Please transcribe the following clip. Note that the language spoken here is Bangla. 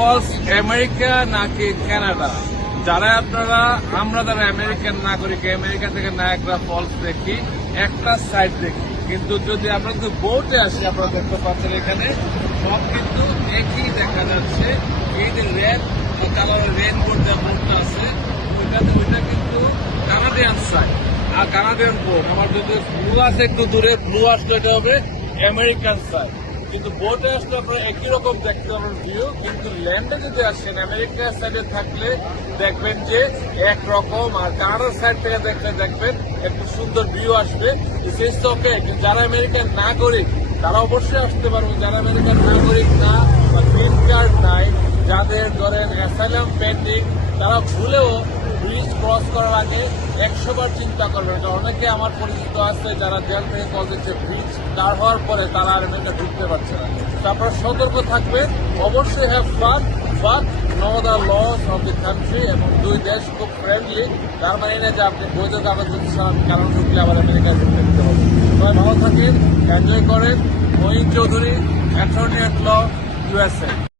ফলস আমেরিকা নাকি কানাডা? আমরা যারা আমেরিকান নাগরিক, আমেরিকা থেকে নায়াগ্রা ফলস দেখি, একটা সাইড দেখি, কিন্তু যদি আমরা যদি বোটে আসি, আপনারা দেখতে পাচ্ছেন এখানে সব কিন্তু একই দেখা যাচ্ছে। এই যে রেড কালারের রেনবোর যে বোটটা আছে, ওইটা কিন্তু কানাডিয়ান সাইড আর কানাডিয়ান বোট। আমার যদি ব্লু আছে একটু দূরে, ব্লু আসলে এটা হবে আমেরিকান সাইড। কিন্তু বোটে আসলে আপনারা একই রকম দেখতে পাবেন ভিউ, কিন্তু ল্যান্ডে যদি আসেন আমেরিকার সাইডে থাকলে দেখবেন যে একরকম, আর কানাডার সাইড থেকে দেখবেন একটু সুন্দর ভিউ আসবে। ওকে, যারা আমেরিকান নাগরিক তারা অবশ্যই আসতে পারবেন। যারা আমেরিকান নাগরিক না বা গ্রিন কার্ড নাই, যাদের ধরেন অ্যাসাইলাম পেন্ডিং, তারা ভুলেও ব্রিজ ক্রস করার আগে 100 বার চিন্তা করবেন। অনেকে আমার পরিচিত আছে যারা জেল থেকে কল দিচ্ছে, ব্রিজ পার হওয়ার পরে তারা আর আমেরিকা ঢুকতে পারছে না। তো আপনারা সতর্ক থাকবেন, অবশ্যই have fun, but no the loss of the country. এবং দুই দেশ খুব ফ্রেন্ডলি, তার মানে না যে আপনি বৈধ কাগজ কারণ ঢুকলে আবার আমেরিকায় ঢুকতে দিতে হবে। সবাই ভালো থাকেন, এনজয় করেন। Moin Chowdhury, attorney at law, USA।